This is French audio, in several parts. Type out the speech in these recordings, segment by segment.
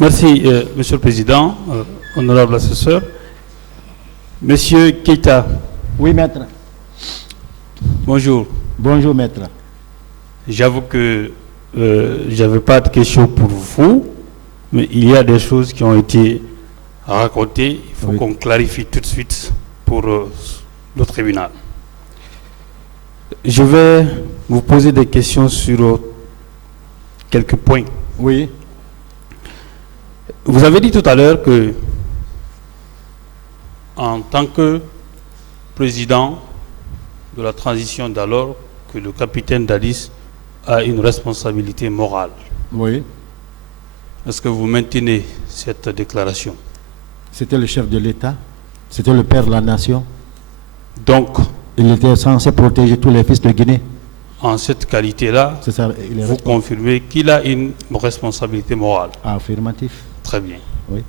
Merci, Monsieur le Président, honorable assesseur. Monsieur Keita. Oui, maître. Bonjour. Bonjour, maître. J'avoue que je n'avais pas de questions pour vous, mais il y a des choses qui ont été racontées. Il faut qu'on clarifie tout de suite pour le tribunal. Je vais vous poser des questions sur quelques points. Oui. Vous avez dit tout à l'heure que, en tant que président de la transition d'alors, que le capitaine Dadis a une responsabilité morale. Oui. Est-ce que vous maintenez cette déclaration? C'était le chef de l'État. C'était le père de la nation. Donc, il était censé protéger tous les fils de Guinée. En cette qualité-là, vous confirmez qu'il a une responsabilité morale? Affirmatif. Très bien. Oui.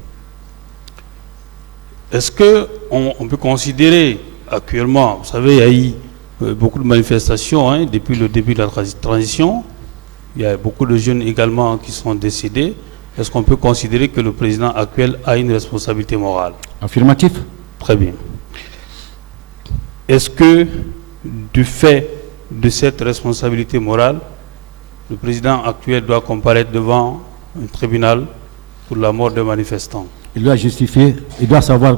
Est-ce qu'on peut considérer actuellement, vous savez, il y a eu beaucoup de manifestations depuis le début de la transition, il y a beaucoup de jeunes également qui sont décédés. Est-ce qu'on peut considérer que le président actuel a une responsabilité morale? Affirmatif. Très bien. Est-ce que du fait de cette responsabilité morale, le président actuel doit comparaître devant un tribunal pour la mort de manifestants? Il doit justifier, il doit savoir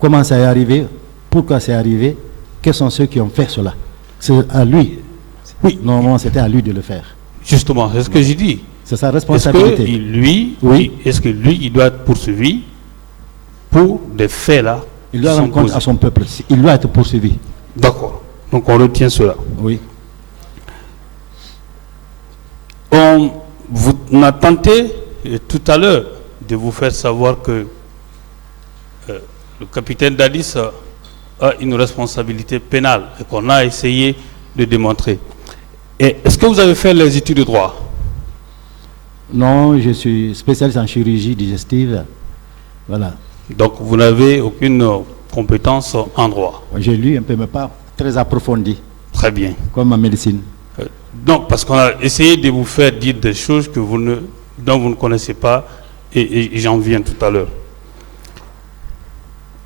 comment ça est arrivé, pourquoi c'est arrivé, quels sont ceux qui ont fait cela. C'est à lui. Oui, normalement c'était à lui de le faire. Justement, c'est ce que j'ai dit. C'est sa responsabilité. Est-ce que lui, il doit être poursuivi pour des faits là? Il doit rendre compte à son peuple. Il doit être poursuivi. D'accord. Donc on retient cela. Oui. On a tenté tout à l'heure de vous faire savoir que le capitaine Dadis a une responsabilité pénale et qu'on a essayé de démontrer. Est-ce que vous avez fait les études de droit? Non, je suis spécialiste en chirurgie digestive. Voilà. Donc vous n'avez aucune compétence en droit? J'ai lu un peu, mais pas très approfondi. Très bien. Comme en médecine. Non, parce qu'on a essayé de vous faire dire des choses que dont vous ne connaissez pas, et j'en viens tout à l'heure.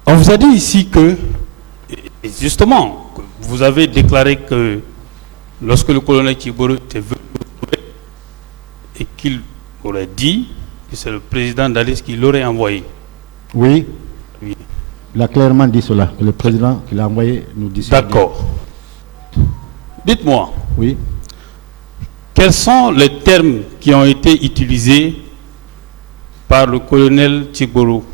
On vous a dit ici que, justement, vous avez déclaré que lorsque le colonel Tiboro était venu et qu'il aurait dit que c'est le président Dadis qui l'aurait envoyé. Oui. Oui. Il a clairement dit cela. Le président qui l'a envoyé nous dit cela. D'accord. Dites-moi. Oui. Quels sont les termes qui ont été utilisés par le colonel Tiboro?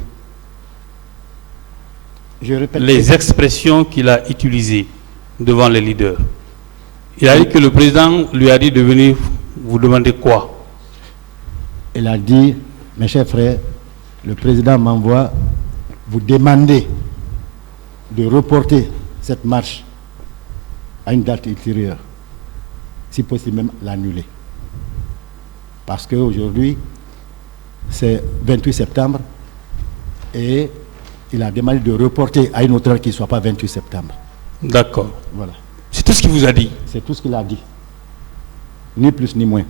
Je répète. Les expressions qu'il a utilisées devant les leaders. Il a dit que le président lui a dit de venir vous demander quoi? Il a dit, mes chers frères, le président m'envoie vous demander de reporter cette marche à une date ultérieure, si possible même l'annuler. Parce qu'aujourd'hui, c'est 28 septembre et il a demandé de reporter à une autre heure qui ne soit pas 28 septembre. D'accord. Voilà. C'est tout ce qu'il vous a dit? C'est tout ce qu'il a dit. Ni plus ni moins.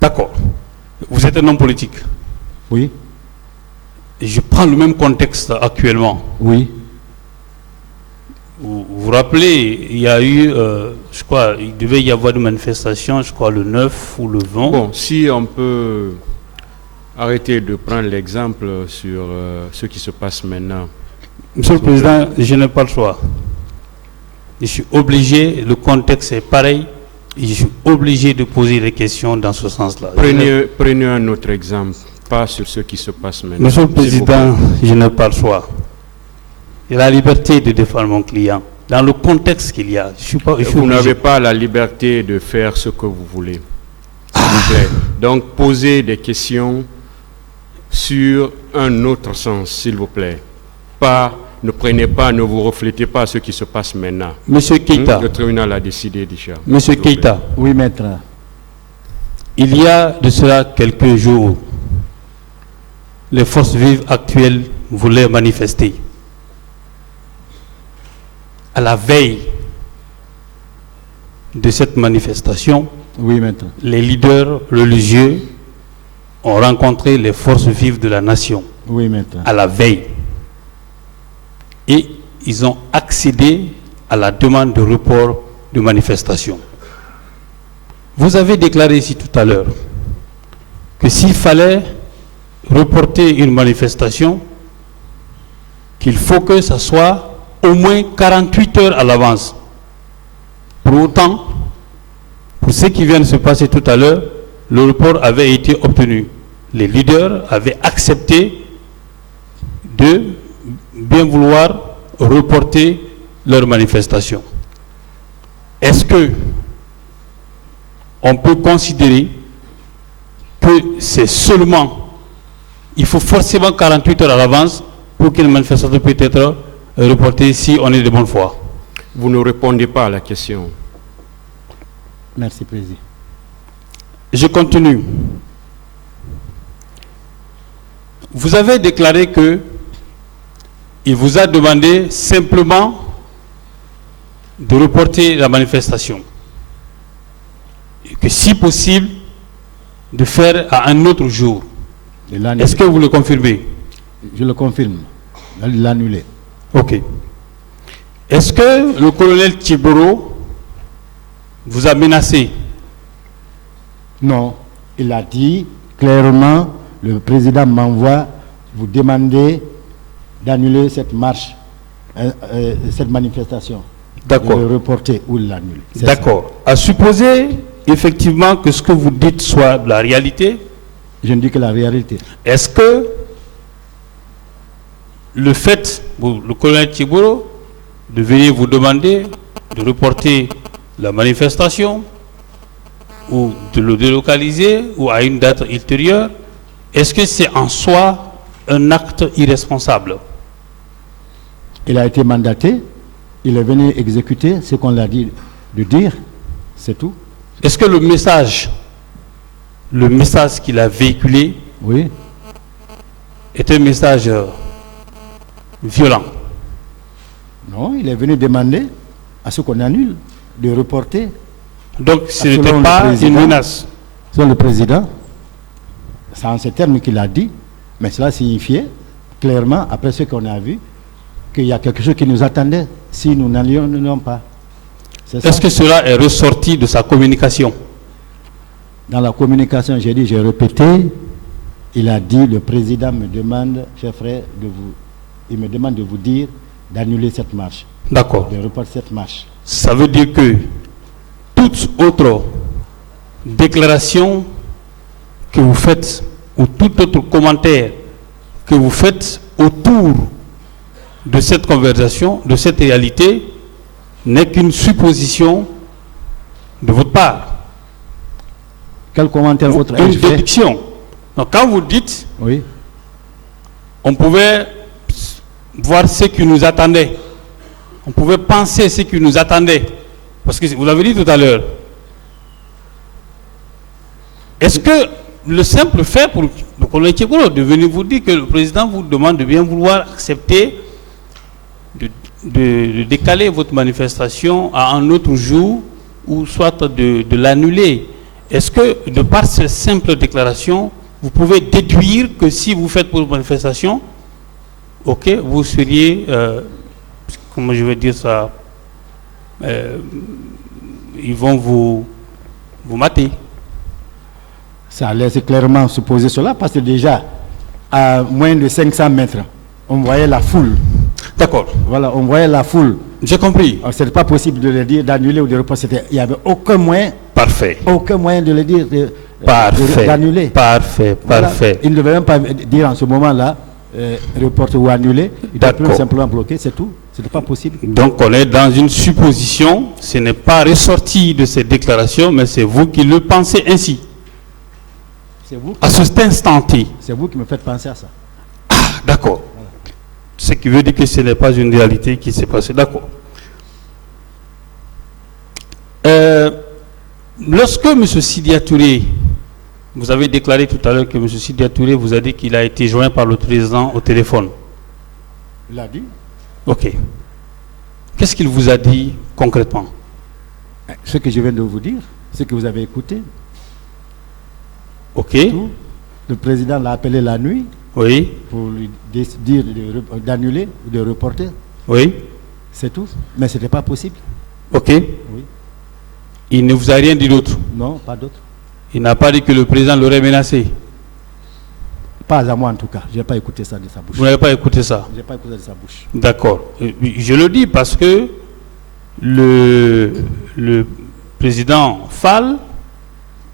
D'accord. Vous êtes un homme politique? Oui. Et je prends le même contexte actuellement. Oui. Vous vous rappelez, il y a eu, je crois, il devait y avoir une manifestation, je crois, le 9 ou le 20. Bon, si on peut arrêter de prendre l'exemple sur ce qui se passe maintenant. Monsieur le Président, je n'ai pas le choix. Je suis obligé, le contexte est pareil, et je suis obligé de poser des questions dans ce sens-là. Prenez un autre exemple, pas sur ce qui se passe maintenant. Monsieur le Président, je n'ai pas le choix. J'ai la liberté de défendre mon client. Dans le contexte qu'il y a, vous n'avez pas la liberté de faire ce que vous voulez. S'il vous plaît. Donc, posez des questions sur un autre sens, s'il vous plaît. Ne prenez pas, ne vous reflétez pas à ce qui se passe maintenant. Monsieur Keita. Le tribunal a décidé déjà. Monsieur Keita. Oui, maître. Il y a de cela quelques jours, les forces vives actuelles voulaient manifester. À la veille de cette manifestation, oui, maître, les leaders religieux ont rencontré les forces vives de la nation Oui, maître. à la veille. Et ils ont accédé à la demande de report de manifestation. Vous avez déclaré ici tout à l'heure que s'il fallait reporter une manifestation, qu'il faut que ça soit au moins 48 heures à l'avance. Pour autant, pour ce qui vient de se passer tout à l'heure, le report avait été obtenu. Les leaders avaient accepté de bien vouloir reporter leur manifestation. Est-ce que on peut considérer que c'est seulement, il faut forcément 48 heures à l'avance pour qu'une manifestation puisse être reportée si on est de bonne foi? Vous ne répondez pas à la question. Merci, Président. Je continue. Vous avez déclaré que il vous a demandé simplement de reporter la manifestation. Et que si possible, de faire à un autre jour. Est-ce que vous le confirmez? Je le confirme. L'annuler. Ok. Est-ce que le colonel Tchiboro vous a menacé? Non. Il a dit clairement, le président m'envoie vous demander d'annuler cette marche, cette manifestation. D'accord. De le reporter ou l'annuler. D'accord. À supposer effectivement que ce que vous dites soit la réalité, je ne dis que la réalité. est-ce que le fait, le colonel Tchiboro, de venir vous demander de reporter la manifestation ou de le délocaliser ou à une date ultérieure, est-ce que c'est en soi un acte irresponsable? Il a été mandaté, il est venu exécuter ce qu'on l'a dit de dire, c'est tout. Est-ce que le message qu'il a véhiculé, oui, est un message violent? Non, il est venu demander à ce qu'on annule, de reporter. Donc ce n'était pas une menace? Selon le président, c'est en ces termes qu'il a dit, mais cela signifiait clairement, après ce qu'on a vu, qu'il y a quelque chose qui nous attendait si nous n'allions pas. Est-ce que cela est ressorti de sa communication? Dans la communication, j'ai dit, j'ai répété, il a dit, le président me demande, cher frère, il me demande de vous dire d'annuler cette marche. D'accord. De reporter cette marche. Ça veut dire que toute autre déclaration que vous faites ou tout autre commentaire que vous faites autour de cette conversation, de cette réalité, n'est qu'une supposition de votre part. Quel commentaire autre une déduction. Donc quand vous dites, oui, on pouvait voir ce qui nous attendait, on pouvait penser ce qui nous attendait, parce que vous l'avez dit tout à l'heure. Est-ce que le simple fait pour le colonel Tchiboro de venir vous dire que le président vous demande de bien vouloir accepter de décaler votre manifestation à un autre jour ou soit de l'annuler, est-ce que de par cette simple déclaration, vous pouvez déduire que si vous faites pour une manifestation, ok, vous seriez, comment je vais dire ça, ils vont vous mater? Ça laisse clairement supposer cela, parce que déjà, à moins de 500 mètres, on voyait la foule. D'accord. Voilà, on voyait la foule. J'ai compris. Ce n'est pas possible de le dire, d'annuler ou de reporter. Il n'y avait aucun moyen. Parfait. Aucun moyen de le dire, d'annuler. Parfait, parfait. Voilà. Il ne devait même pas dire en ce moment-là, reporter ou annuler. Il devait simplement bloquer, c'est tout. Ce n'est pas possible. Donc on est dans une supposition. Ce n'est pas ressorti de ces déclarations, mais c'est vous qui le pensez ainsi. C'est vous. À cet instant-T. C'est vous qui me faites penser à ça. Ah, d'accord. Ce qui veut dire que ce n'est pas une réalité qui s'est passée. D'accord. Lorsque M. Sidya Touré, vous avez déclaré tout à l'heure que M. Sidya Touré vous a dit qu'il a été joint par le président au téléphone. Il l'a dit. Ok. Qu'est-ce qu'il vous a dit concrètement? Ce que je viens de vous dire, ce que vous avez écouté. Ok. Le président l'a appelé la nuit Oui, pour lui dire d'annuler, de reporter. oui, C'est tout. Mais ce n'était pas possible. ok. Oui. Il ne vous a rien dit d'autre. Non, pas d'autre. Il n'a pas dit que le président l'aurait menacé. Pas à moi en tout cas. Je n'ai pas écouté ça de sa bouche. Vous n'avez pas écouté ça. Je n'ai pas écouté de sa bouche. D'accord. Je le dis parce que le président Fall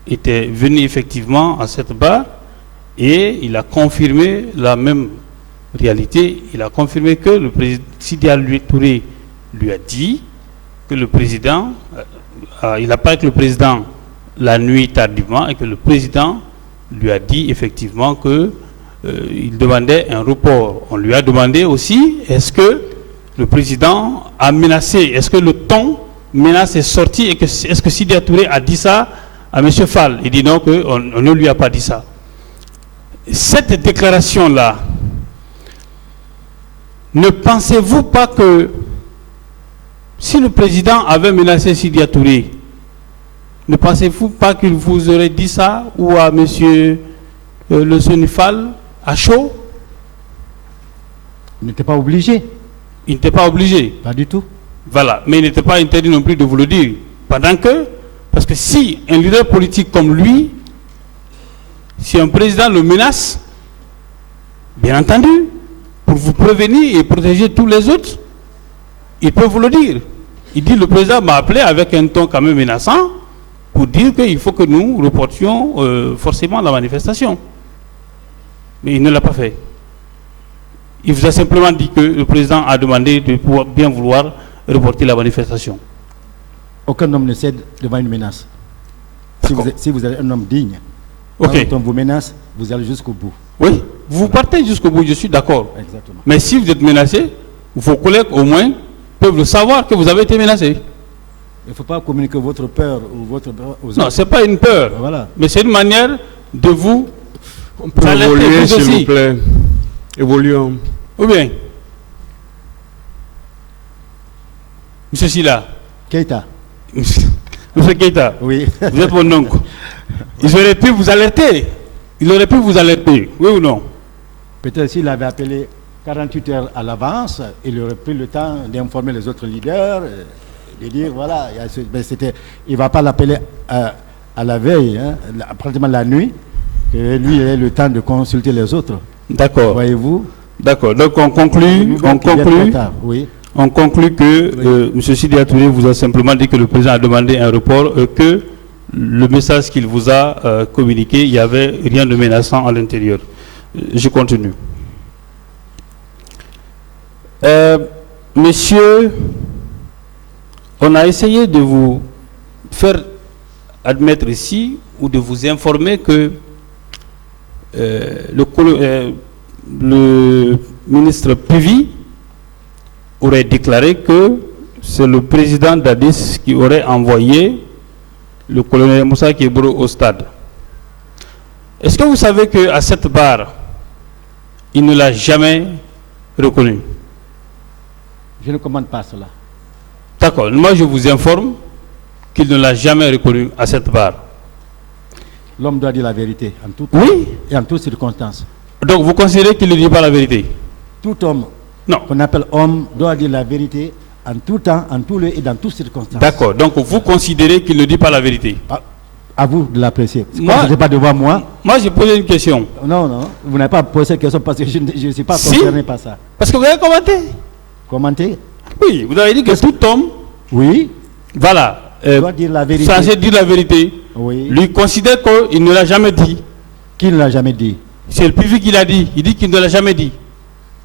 était venu effectivement à cette barre et il a confirmé la même réalité. Il a confirmé que le président Sidi Ali Touré lui a dit que le président, il a parlé avec le président la nuit tardivement et que le président lui a dit effectivement que il demandait un report. On lui a demandé aussi, est-ce que le président a menacé, est-ce que le ton menace est sorti et que est-ce que Sidi Touré a dit ça à M. Fall? Il dit non, qu'on ne lui a pas dit ça. Cette déclaration-là, ne pensez-vous pas que si le président avait menacé Sidi Touré, ne pensez-vous pas qu'il vous aurait dit ça ou à M. le Sonifal à chaud? Il n'était pas obligé. Il n'était pas obligé. Pas du tout. Voilà. Mais il n'était pas interdit non plus de vous le dire. Parce que si un leader politique comme lui, si un président le menace, bien entendu, pour vous prévenir et protéger tous les autres, il peut vous le dire. Il dit, le président m'a appelé avec un ton quand même menaçant pour dire qu'il faut que nous reportions forcément la manifestation. Mais il ne l'a pas fait. Il vous a simplement dit que le président a demandé de pouvoir bien vouloir reporter la manifestation. Aucun homme ne cède devant une menace. Si vous êtes un homme digne, Ok. quand on vous menace, vous allez jusqu'au bout. Oui, vous partez jusqu'au bout, je suis d'accord. Exactement. Mais si vous êtes menacé, vos collègues au moins peuvent le savoir que vous avez été menacé. Il ne faut pas communiquer votre peur ou votre aux Non, autres. ce n'est pas une peur. Voilà. Mais c'est une manière de vous On peut alerter, évoluer, vous s'il aussi. vous plaît. Évoluons. Ou bien, Monsieur Silla, Keita. Monsieur Keita, Oui. vous êtes mon oncle. Ils auraient pu vous alerter. Ils auraient pu vous alerter, oui ou non? Peut-être s'il avait appelé 48 heures à l'avance, il aurait pris le temps d'informer les autres leaders, de dire voilà, il ne va pas l'appeler à la veille, hein, pratiquement la nuit, que lui ait le temps de consulter les autres. D'accord. Voyez-vous? D'accord. Donc on conclut Oui. on conclut que M. Sidi Touré vous a simplement dit que le président a demandé un report, que le message qu'il vous a communiqué, il n'y avait rien de menaçant à l'intérieur. Je continue. Monsieur, on a essayé de vous faire admettre ici ou de vous informer que le ministre Pivi aurait déclaré que c'est le président Dadis qui aurait envoyé le colonel Moussa Kebro au stade. Est-ce que vous savez qu'à cette barre, il ne l'a jamais reconnu? Je ne commande pas cela. D'accord. Moi, je vous informe qu'il ne l'a jamais reconnu à cette barre. L'homme doit dire la vérité en tout temps Oui. et en toutes circonstances. Donc, vous considérez qu'il ne dit pas la vérité? Tout homme Non. qu'on appelle homme doit dire la vérité en tout temps, en tout lieu et dans toutes circonstances. D'accord. Donc, vous considérez qu'il ne dit pas la vérité? À vous de l'apprécier. Moi- Ce n'est pas devant moi. Moi, j'ai posé une question. Non, non, vous n'avez pas posé cette question parce que je ne suis pas Si. concerné par ça. Parce que vous avez commenté. Commentez? Oui, vous avez dit que tout homme, Oui, voilà, doit dire la vérité. censé dire la vérité, Oui. lui considère qu'il ne l'a jamais dit. Qui ne l'a jamais dit? C'est le PV qui l'a dit. Il dit qu'il ne l'a jamais dit.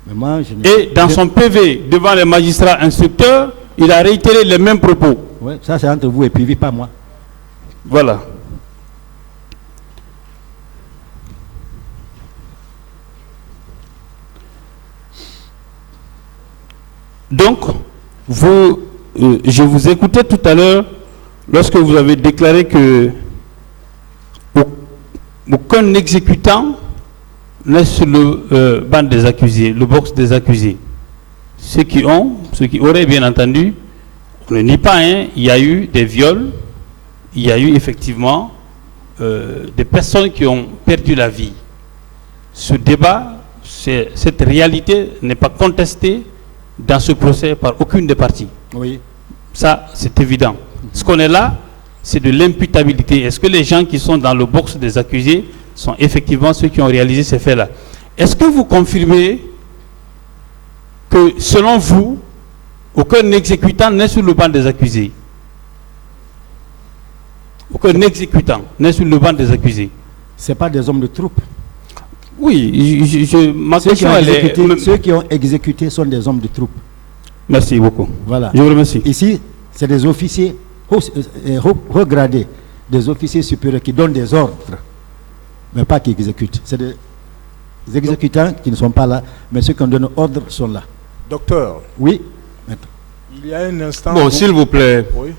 Mais moi, je ne- Et dans son PV, devant les magistrats instructeurs, il a réitéré les mêmes propos. Ouais, ça c'est entre vous et Pivi, pas moi. Voilà. Donc, je vous écoutais tout à l'heure lorsque vous avez déclaré que aucun exécutant n'est sur le banc des accusés, le box des accusés. Ceux qui auraient bien entendu, on ne nie pas, hein, il y a eu des viols, il y a eu effectivement des personnes qui ont perdu la vie. ce débat, cette réalité n'est pas contestée dans ce procès par aucune des parties. Oui. Ça, c'est évident. Ce qu'on est là, c'est de l'imputabilité. Est-ce que les gens qui sont dans le box des accusés sont effectivement ceux qui ont réalisé ces faits-là? Est-ce que vous confirmez que, selon vous, aucun exécutant n'est sur le banc des accusés? Aucun exécutant n'est sur le banc des accusés. Ce pas des hommes de troupe. Oui, ma Ceux question, elle est... ceux qui ont exécuté sont des hommes de troupe. Merci beaucoup. Voilà. Je vous remercie. Ici, c'est des officiers haut gradés, des officiers supérieurs qui donnent des ordres, mais pas qui exécutent. C'est des exécutants qui ne sont pas là, mais ceux qui ont donné ordre sont là. Docteur, Oui. il y a un instant... Bon, s'il vous plaît, Oui.